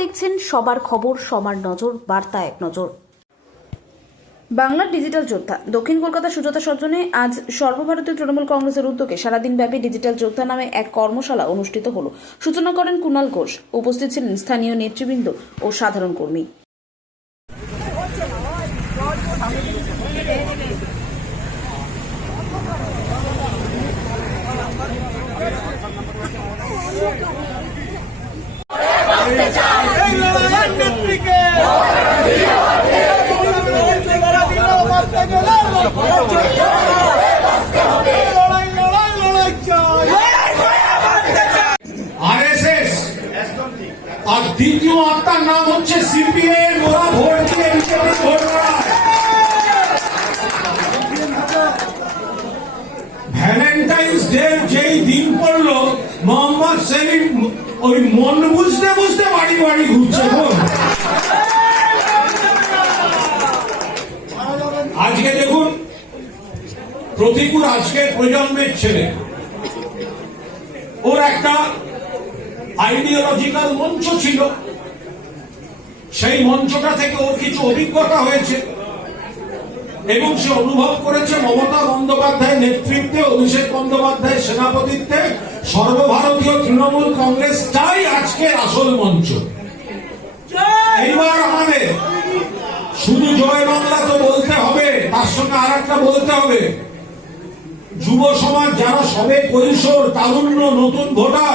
দেখছেন সবার খবর, সবার নজর, বার্তা এক নজর। বাংলার ডিজিটাল যোদ্ধা দক্ষিণ কলকাতা সুজাতা সজ্জনে আজ সর্বভারতীয় তৃণমূল কংগ্রেসের উদ্যোগে সারাদিনব্যাপী ডিজিটাল যোদ্ধা নামে এক কর্মশালা অনুষ্ঠিত হল। সূচনা করেন কুণাল ঘোষ। উপস্থিত ছিলেন স্থানীয় নেতৃবৃন্দ ও সাধারণ কর্মী। আরএসএস আর দ্বিতীয় আত্মার নাম হচ্ছে সিপিএম। ওরা ভোট দিয়ে হিসেবে ভোট করা। ভ্যালেন্টাইন্স ডে যেই দিন পড়লো, মোহাম্মদ সেলিম ওই মন বুঝতে বুঝতে বাড়ি বাড়ি ঘুরছে। আজকে দেখুন, প্রতিকূল আজকের প্রজন্মের ছেলে, ওর একটা আইডিওলজিক্যাল মঞ্চ ছিল। সেই মঞ্চটা থেকে ওর কিছু অভিজ্ঞতা হয়েছে এবং সে অনুভব করেছে মমতা বন্দ্যোপাধ্যায়ের নেতৃত্বে, অভিষেক বন্দ্যোপাধ্যায়ের সেনাপতিত্বে সর্বভারতীয় তৃণমূল কংগ্রেসটাই আজকের আসল মঞ্চ। এইবার আমাদের শুধু জয় বাংলা তো বলতে হবে, তার সঙ্গে আর একটা বলতে হবে, যুব সমাজ যারা সবে কৈশোর, তারুণ্য, নতুন ভোটার,